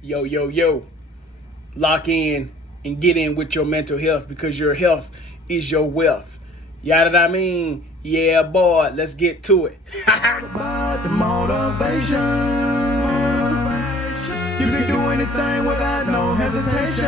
Yo, yo, yo. Lock in and get in with your mental health because your health is your wealth. Yada I mean? Yeah, boy, let's get to it. About the motivation. You can do anything without no hesitation.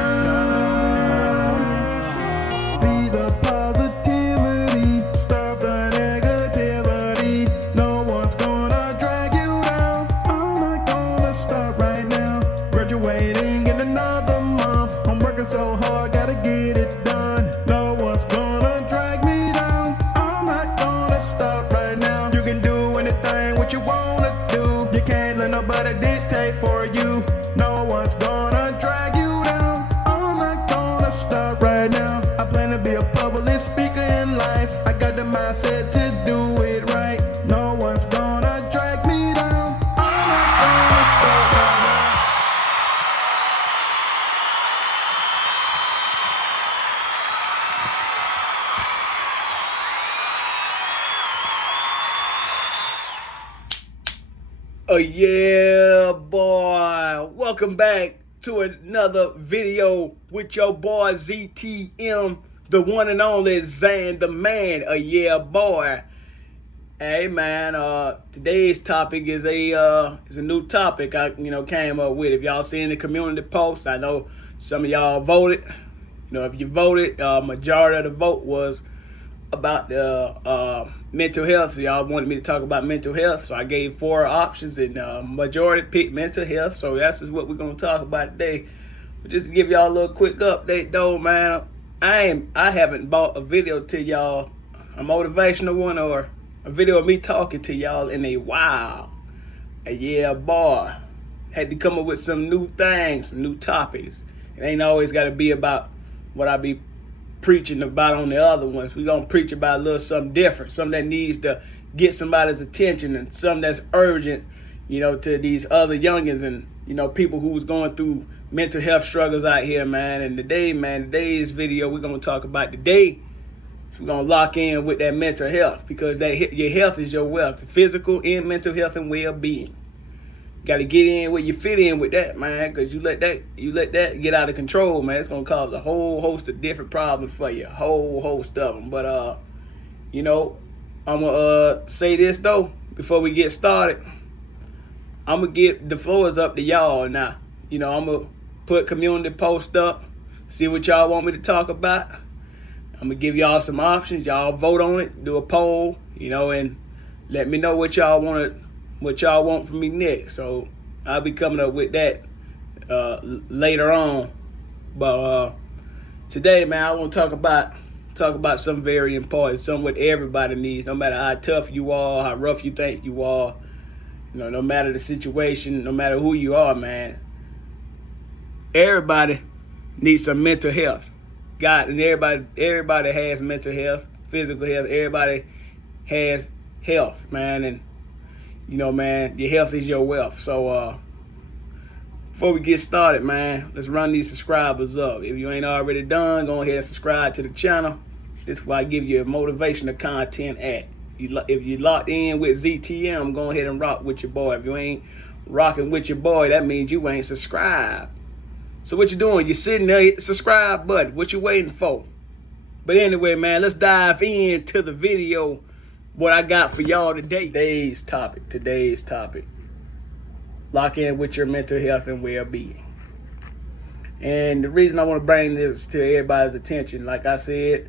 Be the positivity, stop the negativity. No one's gonna drag you down. I'm not gonna stop right now. Graduating in another month. I'm working so hard, gotta get it done. No one's gonna drag me down. I'm not gonna stop right now. You can do anything what you wanna do. You can't let nobody dictate for you. No one's gonna drag you down. I'm not gonna stop right now. I plan to be a public speaker in life. I got the mindset to do it right. No one's gonna drag me down. I'm not gonna stop right now. Oh yeah, boy. Welcome back to another video with your boy ZTM, the one and only Zan the Man. Oh yeah, boy. Hey man, today's topic is a new topic I came up with. If y'all seen the community post, I know some of y'all voted. If you voted, majority of the vote was about the mental health. So y'all wanted me to talk about mental health, so I gave 4 options, and majority picked mental health. So that's just what we're gonna talk about today. But just to give y'all a little quick update though, man, I haven't bought a video to y'all, a motivational one or a video of me talking to y'all in a while. And yeah, boy, had to come up with some new things, some new topics. It ain't always got to be about what I be preaching about on the other ones. We gonna preach about a little something different, something that needs to get somebody's attention, and something that's urgent, to these other youngins and people who's going through mental health struggles out here, man. And today's video, we're gonna talk about today. So we're gonna lock in with that mental health, because your health is your wealth, physical and mental health and well-being. Got to get in where you fit in with that, man, because you let that get out of control, man. It's gonna cause a whole host of different problems for you, a whole host of them. But I'm gonna say this though before we get started. I'm gonna get the floors up to y'all now. I'm gonna put community post up, see what y'all want me to talk about. I'm gonna give y'all some options. Y'all vote on it, do a poll, and let me know what y'all want from me next. So I'll be coming up with that later on. But today, man, I want to talk about something very important, something what everybody needs, no matter how tough you are, how rough you think you are, no matter the situation, no matter who you are, man. Everybody needs some mental health. And everybody has mental health, physical health. Everybody has health, man. And man, your health is your wealth. So before we get started, man, let's run these subscribers up. If you ain't already done, go ahead and subscribe to the channel. This is why I give you motivational content at. If you locked in with ZTM, go ahead and rock with your boy. If you ain't rocking with your boy, that means you ain't subscribed. So what you doing? You're sitting there, hit the subscribe button. What you waiting for? But anyway, man, let's dive into the video. What I got for y'all today. Today's topic. Lock in with your mental health and well-being. And the reason I want to bring this to everybody's attention, like I said,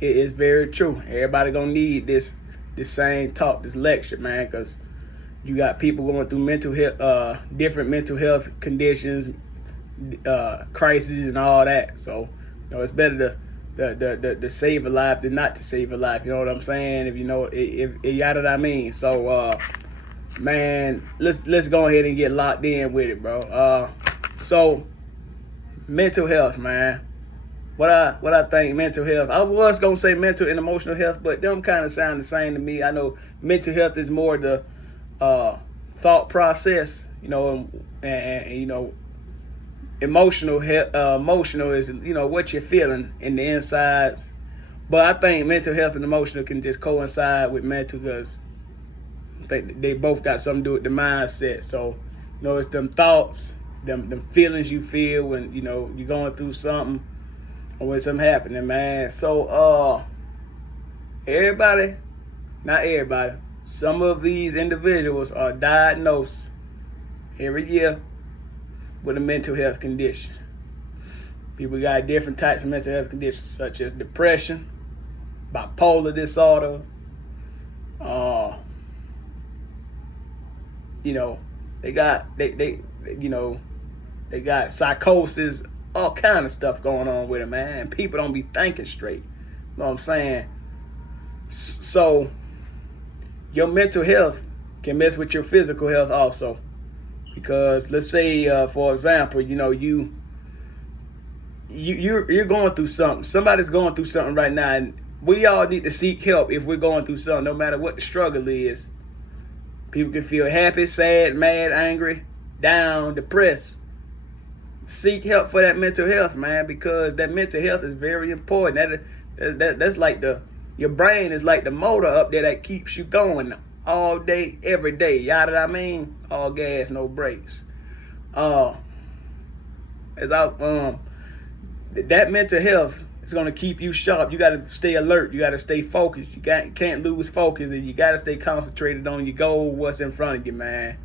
it is very true. Everybody gonna need this same talk, this lecture, man, because you got people going through mental health, different mental health conditions, crises, and all that. So, it's better to save a life than not to save a life. You know what I'm saying? If yada what I mean. So, man, let's go ahead and get locked in with it, bro. So, mental health, man. What I think mental health. I was gonna say mental and emotional health, but them kind of sound the same to me. I know mental health is more the thought process, and emotional is what you're feeling in the insides. But I think mental health and emotional can just coincide with mental, because I think they both got something to do with the mindset. So You know, it's them thoughts, them feelings you feel when, you know, you're going through something or when something happening, man. So, everybody, not everybody, some of these individuals are diagnosed every year with a mental health condition. People got different types of mental health conditions, such as depression, bipolar disorder, you know, they got psychosis, all kind of stuff going on with them, man. And people don't be thinking straight. You know what I'm saying? So your mental health can mess with your physical health also. Because let's say, for example, you know, you're going through something. Somebody's going through something right now, and we all need to seek help if we're going through something, no matter what the struggle is. People can feel happy, sad, mad, angry, down, depressed. Seek help for that mental health, man, because that mental health is very important. That's like your brain is like the motor up there that keeps you going all day, every day. Y'all know what I mean? All gas, no brakes. That mental health is gonna keep you sharp. You gotta stay alert. You gotta stay focused. You can't lose focus, and you gotta stay concentrated on your goal, what's in front of you, man.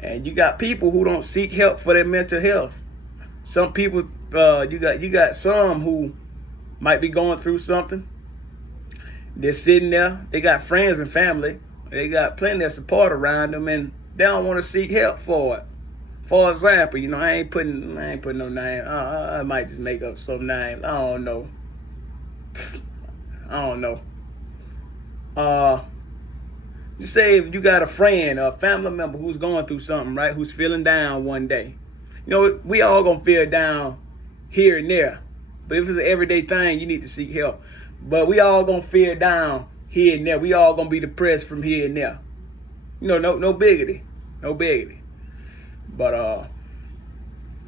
And you got people who don't seek help for their mental health. Some people, you got some who might be going through something. They're sitting there. They got friends and family. They got plenty of support around them, and they don't want to seek help for it. For example, you know, I ain't putting no name. I might just make up some names. I don't know. Just say if you got a friend or a family member who's going through something, right? Who's feeling down one day. You know, we all gonna feel down here and there. But if it's an everyday thing, you need to seek help. But we all gonna feel down here and there. We all gonna be depressed from here and there. You know, no biggity. No biggity. But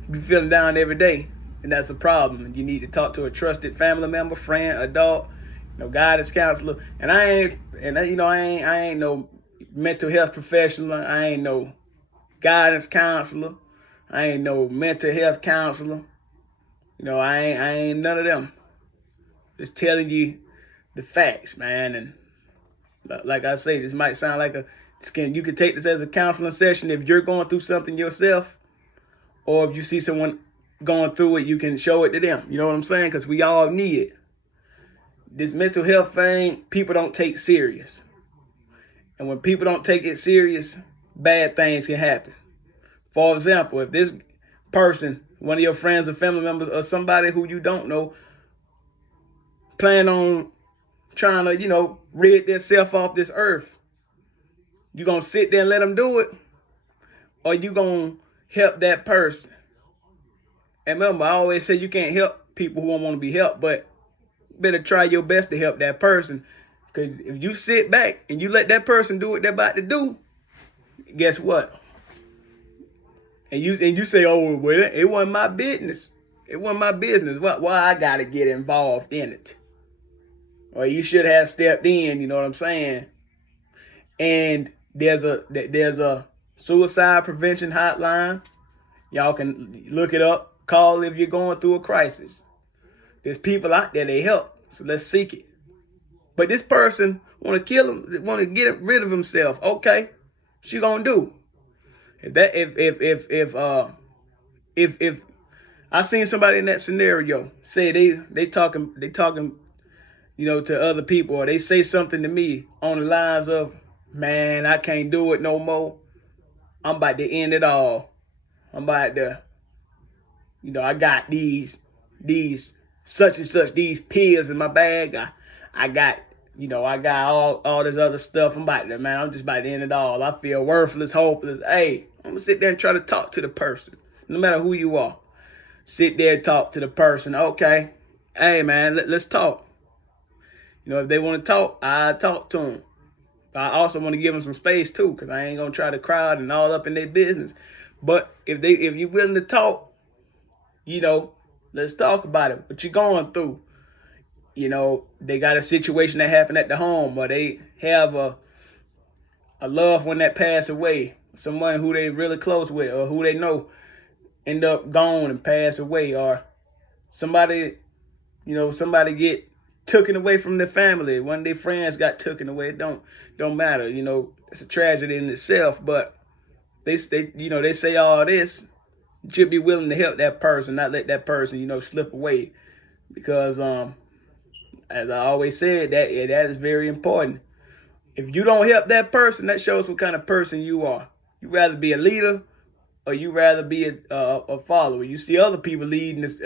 you feeling down every day, and that's a problem. You need to talk to a trusted family member, friend, adult, you know, guidance counselor. And I ain't no mental health professional. I ain't no guidance counselor. I ain't no mental health counselor. You know, I ain't none of them. Just telling you the facts, man. And like I say, this might sound like you could take this as a counseling session if you're going through something yourself, or if you see someone going through it, you can show it to them. You know what I'm saying? Because we all need it. This mental health thing, people don't take serious. And when people don't take it serious, bad things can happen. For example, if this person, one of your friends or family members or somebody who you don't know, plan on trying to, you know, rid themselves off this earth, you gonna sit there and let them do it? Or you gonna help that person? And remember, I always say you can't help people who don't want to be helped, but you better try your best to help that person. Because if you sit back and you let that person do what they're about to do, guess what? And you say, oh, well, it wasn't my business. It wasn't my business. Why I got to get involved in it? Or you should have stepped in, you know what I'm saying? And there's a suicide prevention hotline. Y'all can look it up. Call if you're going through a crisis. There's people out there, they help. So let's seek it. But this person want to kill him, want to get rid of himself. Okay, what you gonna do? If I seen somebody in that scenario say they talking, you know, to other people, or they say something to me on the lines of, man, I can't do it no more. I'm about to end it all. I'm about to, you know, I got these such and such, these pills in my bag. I got, you know, I got all this other stuff. I'm just about to end it all. I feel worthless, hopeless. Hey, I'm gonna sit there and try to talk to the person, no matter who you are. Sit there and talk to the person. Okay, hey man, let's talk. You know, if they want to talk, I talk to them. But I also want to give them some space too, because I ain't gonna try to crowd and all up in their business. But if you're willing to talk, you know, let's talk about it. What you're going through. You know, they got a situation that happened at the home, or they have a loved one that passed away, someone who they really close with or who they know end up gone and pass away, or somebody, somebody get taken away from their family. One of their friends got taken away. It don't matter. It's a tragedy in itself, but they say all this. You should be willing to help that person, not let that person, slip away. Because as I always said, that is very important. If you don't help that person, that shows what kind of person you are. You rather be a leader or you rather be a follower. You see other people leading this,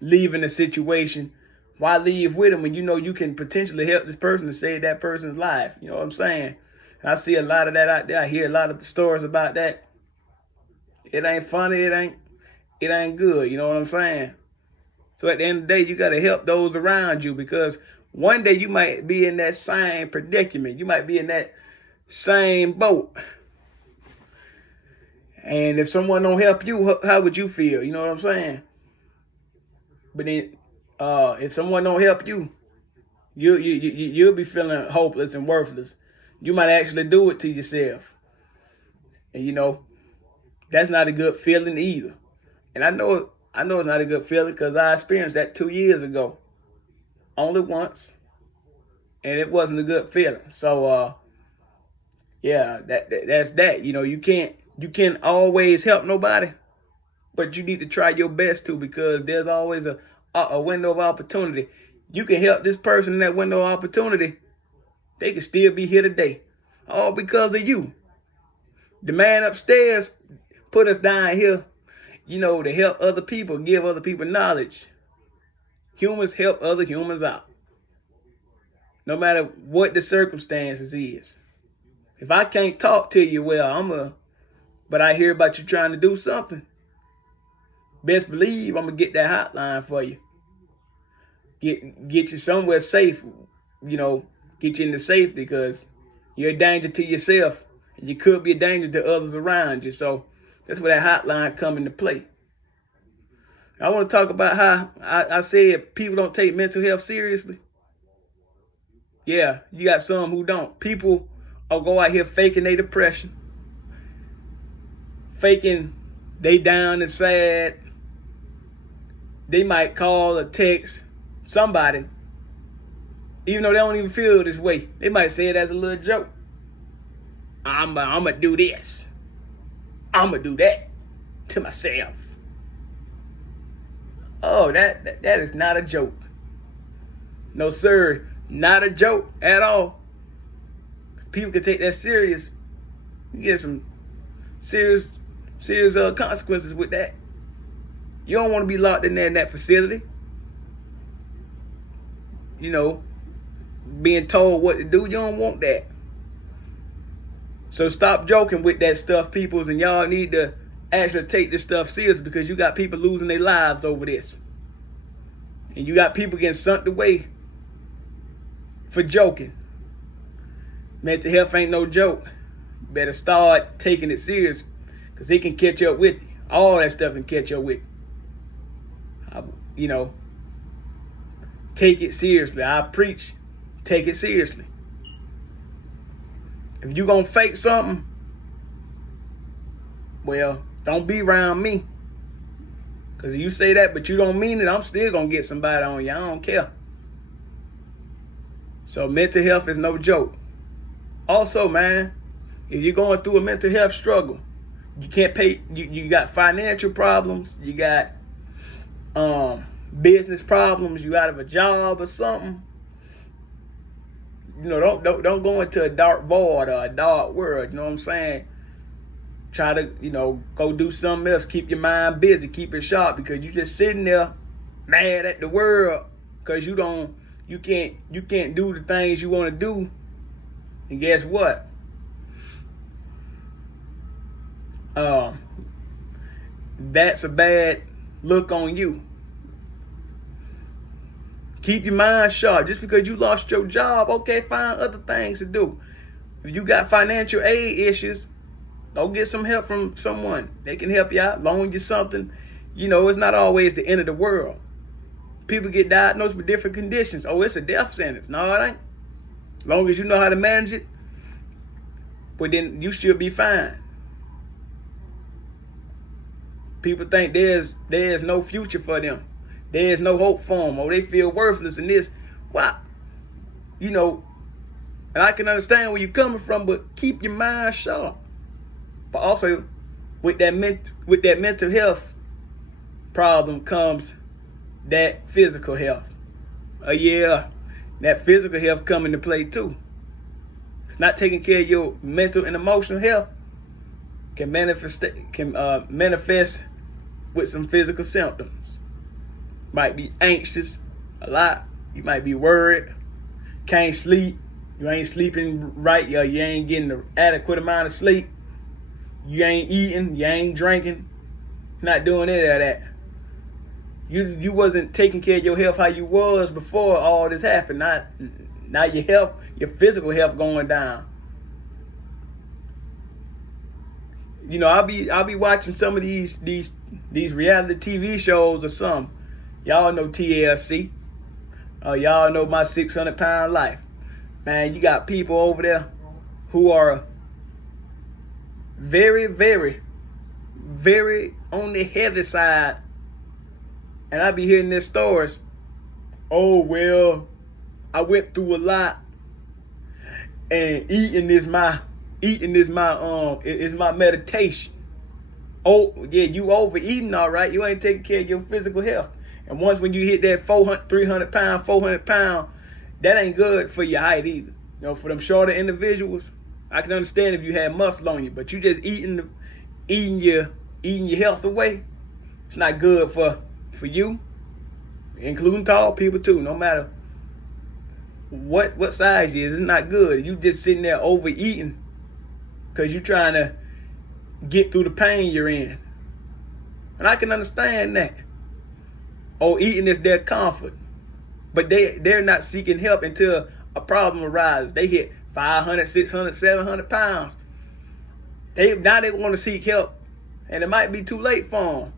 leaving the situation. Why leave with them when you can potentially help this person to save that person's life? You know what I'm saying? And I see a lot of that out there. I hear a lot of stories about that. It ain't funny. It ain't good. You know what I'm saying? So at the end of the day, you got to help those around you, because one day you might be in that same predicament. You might be in that same boat. And if someone don't help you, how would you feel? You know what I'm saying? But then, if someone don't help you, you'll be feeling hopeless and worthless. You might actually do it to yourself. And that's not a good feeling either. And I know it's not a good feeling because I experienced that 2 years ago. Only once. And it wasn't a good feeling. So yeah, that's that. You can't always help nobody, but you need to try your best to, because there's always a window of opportunity. You can help this person in that window of opportunity. They can still be here today. All because of you. The man upstairs put us down here, to help other people, give other people knowledge. Humans help other humans out. No matter what the circumstances is. If I can't talk to you, but I hear about you trying to do something, best believe I'm going to get that hotline for you. Get you somewhere safe, get you into safety, because you're a danger to yourself and you could be a danger to others around you. So that's where that hotline come into play. I want to talk about how I said people don't take mental health seriously. Yeah, you got some who don't. People will go out here faking their depression, faking they down and sad. They might call or text somebody, even though they don't even feel this way. They might say it as a little joke. I'm going to do this. I'm going to do that to myself. Oh, that is not a joke. No, sir. Not a joke at all. People can take that serious. You get some serious consequences with that. You don't want to be locked in there in that facility. Being told what to do. You don't want that. So stop joking with that stuff, peoples, and y'all need to actually take this stuff serious, because you got people losing their lives over this. And you got people getting sunk away for joking. Mental health ain't no joke. You better start taking it serious, because it can catch up with you. All that stuff can catch up with you. Take it seriously. I preach, take it seriously. If you gonna fake something, well, don't be around me. Because you say that, but you don't mean it, I'm still gonna get somebody on you. I don't care. So mental health is no joke. Also, man, if you're going through a mental health struggle, you can't pay, you got financial problems, you got business problems, you out of a job or something, don't go into a dark void or a dark world. You know what I'm saying? Try to, go do something else. Keep your mind busy. Keep it sharp, because you're just sitting there mad at the world because you can't do the things you want to do. And guess what? That's a bad look on you. Keep your mind sharp. Just because you lost your job, okay, find other things to do. If you got financial aid issues, go get some help from someone. They can help you out, loan you something. It's not always the end of the world. People get diagnosed with different conditions. Oh, it's a death sentence. No, it ain't. As long as you know how to manage it, but then you should be fine. People think there's no future for them. There's no hope for them, or they feel worthless in this. Why? You know, and I can understand where you're coming from, but keep your mind sharp. But also, with that mental health problem comes that physical health. Yeah, that physical health come into play too. It's not taking care of your mental and emotional health can manifest with some physical symptoms. Might be anxious a lot. You might be worried. Can't sleep. You ain't sleeping right. You ain't getting the adequate amount of sleep. You ain't eating. You ain't drinking. Not doing any of that. You wasn't taking care of your health how you was before all this happened. Now your health, your physical health going down. You know, I'll be watching some of these reality TV shows or some. Y'all know TLC. Y'all know My 600 Pound Life. Man, you got people over there who are very, very, very on the heavy side. And I be hearing their stories. Oh, well, I went through a lot, and eating is my meditation. Oh, yeah, you overeating, all right. You ain't taking care of your physical health. And once when you hit that 400 pound, that ain't good for your height either. You know, for them shorter individuals, I can understand if you had muscle on you, but you just eating your health away. It's not good for you, including tall people too. No matter what size you is, it's not good. You just sitting there overeating because you trying to get through the pain you're in. And I can understand that. Oh, eating is their comfort. But they're not seeking help until a problem arises. They hit 500, 600, 700 pounds. Now they want to seek help. And it might be too late for them.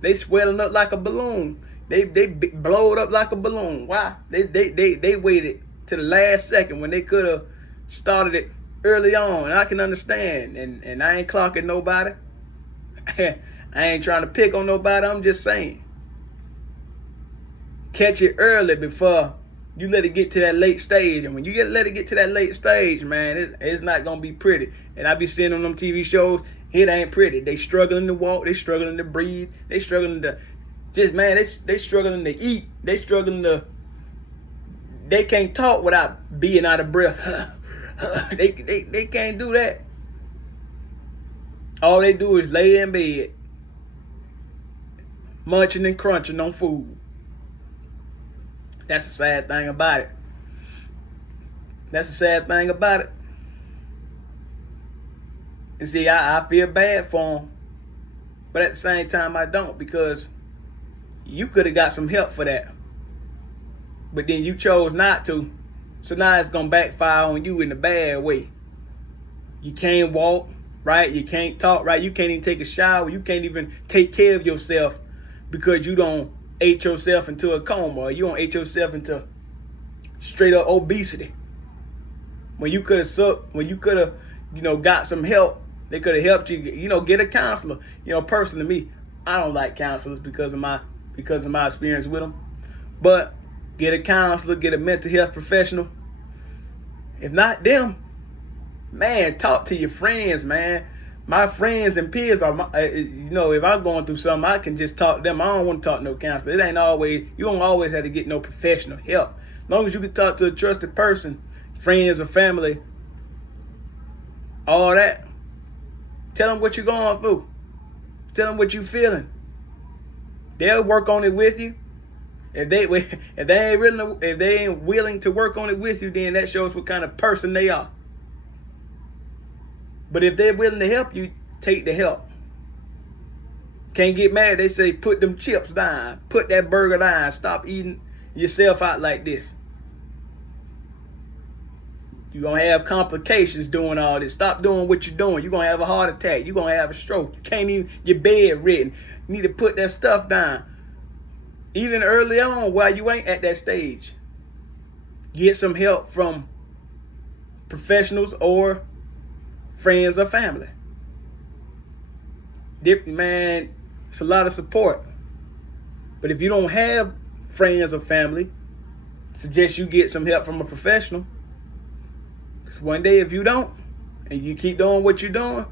They swelling up like a balloon. They blowed up like a balloon. Why? They waited to the last second when they could have started it early on. And I can understand. And I ain't clocking nobody. I ain't trying to pick on nobody. I'm just saying. Catch it early before you let it get to that late stage. And when you let it get to that late stage, man, it's not going to be pretty. And I be seeing on them TV shows, it ain't pretty. They struggling to walk. They struggling to breathe. They struggling to they struggling to eat. They struggling to, they can't talk without being out of breath. They can't do that. All they do is lay in bed, munching and crunching on food. That's the sad thing about it. That's the sad thing about it. And see, I feel bad for them. But at the same time, I don't, because you could have got some help for that. But then you chose not to. So now it's going to backfire on you in a bad way. You can't walk, right? You can't talk, right? You can't even take a shower. You can't even take care of yourself because you don't ate yourself into a coma, or you don't ate yourself into straight up obesity. When you could have, got some help, they could have helped you, get a counselor. Personally, me, I don't like counselors because of my experience with them. But get a counselor, get a mental health professional. If not them, man, talk to your friends, man. My friends and peers are, if I'm going through something, I can just talk to them. I don't want to talk to no counselor. You don't always have to get no professional help. As long as you can talk to a trusted person, friends or family, all that. Tell them what you're going through. Tell them what you're feeling. They'll work on it with you. If they ain't willing to work on it with you, then that shows what kind of person they are. But if they're willing to help you, take the help. Can't get mad. They say put them chips down. Put that burger down. Stop eating yourself out like this. You're going to have complications doing all this. Stop doing what you're doing. You're going to have a heart attack. You're going to have a stroke. You can't even, your bedridden. You need to put that stuff down. Even early on while you ain't at that stage. Get some help from professionals or friends or family. Man, It's a lot of support. But if you don't have friends or family, suggest you get some help from a professional. Because one day if you don't, and you keep doing what you're doing,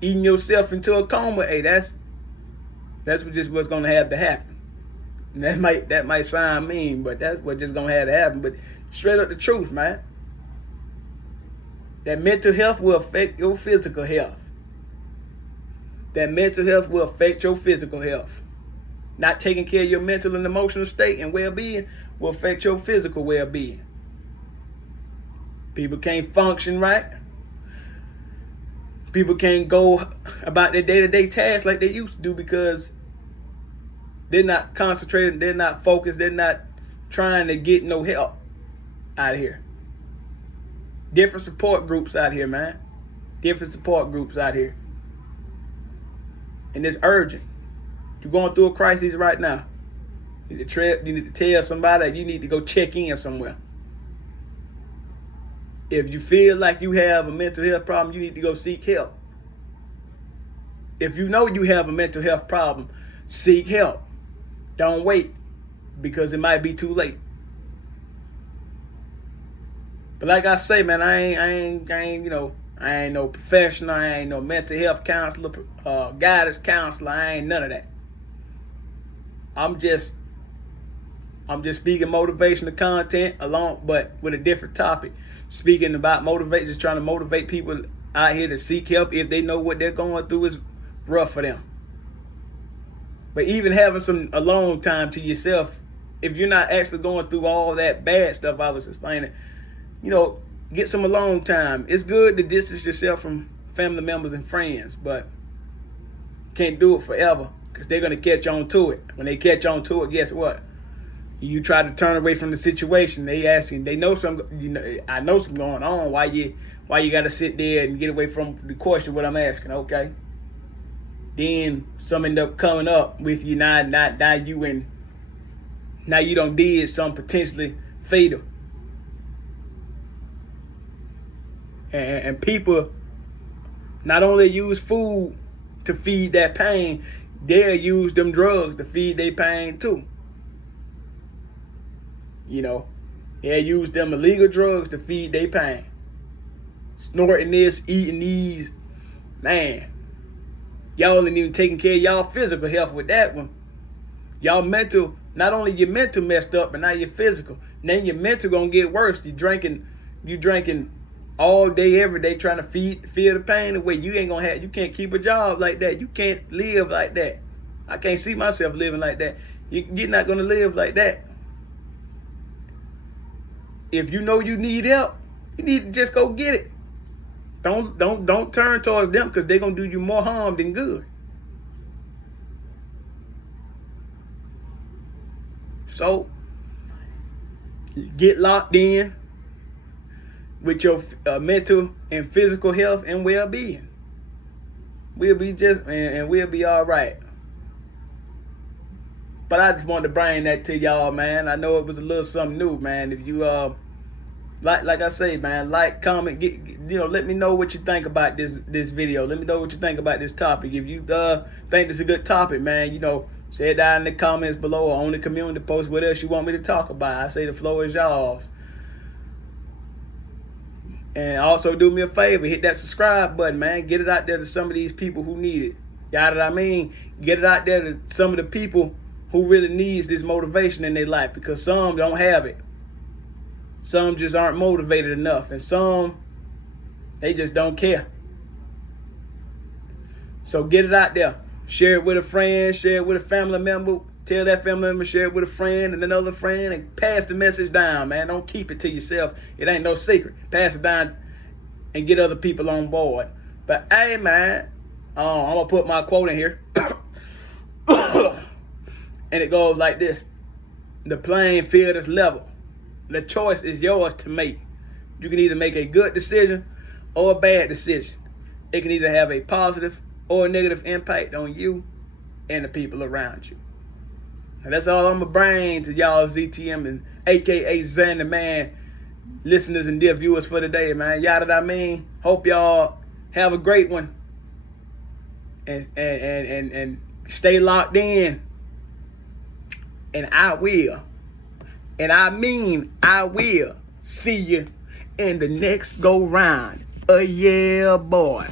eating yourself into a coma, hey, that's just what's gonna have to happen. And that might sound mean, but that's what's just gonna have to happen. But straight up the truth, man. That mental health will affect your physical health. That mental health will affect your physical health. Not taking care of your mental and emotional state and well-being will affect your physical well-being. People can't function right. People can't go about their day-to-day tasks like they used to do because they're not concentrated, they're not focused, they're not trying to get no help out of here. Different support groups out here, man. Different support groups out here. And it's urgent. You're going through a crisis right now. You need to tell somebody that you need to go check in somewhere. If you feel like you have a mental health problem, you need to go seek help. If you know you have a mental health problem, seek help. Don't wait, because it might be too late. But like I say, man, I ain't no professional. I ain't no mental health counselor, guidance counselor. I ain't none of that. I'm just speaking motivational content but with a different topic. Speaking about motivate, just trying to motivate people out here to seek help if they know what they're going through is rough for them. But even having some alone time to yourself, if you're not actually going through all that bad stuff I was explaining, get some alone time. It's good to distance yourself from family members and friends, but can't do it forever because they're going to catch on to it. When they catch on to it, guess what? You try to turn away from the situation. They ask you, they know something. I know something going on. Why you got to sit there and get away from the question what I'm asking? Okay. Then some end up coming up with you now you don't did something potentially fatal. And people not only use food to feed that pain, they'll use them drugs to feed their pain too. They'll use them illegal drugs to feed their pain. Snorting this, eating these, man. Y'all ain't even taking care of y'all physical health with that one. Y'all mental, not only your mental messed up, but now your physical. Then your mental gonna get worse. You drinking all day, every day, trying to feel the pain away. You can't keep a job like that. You can't live like that. I can't see myself living like that. You're not gonna live like that. If you know you need help, you need to just go get it. Don't turn towards them because they're gonna do you more harm than good. So get locked in with your mental and physical health and well-being. We'll be all right. But I just wanted to bring that to y'all, man. I know it was a little something new, man. If you like I say, man, like, comment, let me know what you think about this video. Let me know what you think about this topic. If you think this is a good topic, man, say it down in the comments below or on the community post. What else you want me to talk about? I say the floor is yours. And also do me a favor, hit that subscribe button, man. Get it out there to some of these people who need it. Get it out there to some of the people who really needs this motivation in their life, because some don't have it. Some just aren't motivated enough, and some, they just don't care. So get it out there. Share it with a friend, share it with a family member. Tell that family member, share it with a friend and another friend, and pass the message down, man. Don't keep it to yourself. It ain't no secret. Pass it down and get other people on board. But hey, man, I'm going to put my quote in here. And it goes like this. The playing field is level. The choice is yours to make. You can either make a good decision or a bad decision. It can either have a positive or a negative impact on you and the people around you. And that's all I'm going to bring to y'all ZTM and AKA Zan the Man listeners and dear viewers for today, man. Y'all that I mean. Hope y'all have a great one. and stay locked in. And I will, and I mean I will see you in the next go round. Yeah, boy.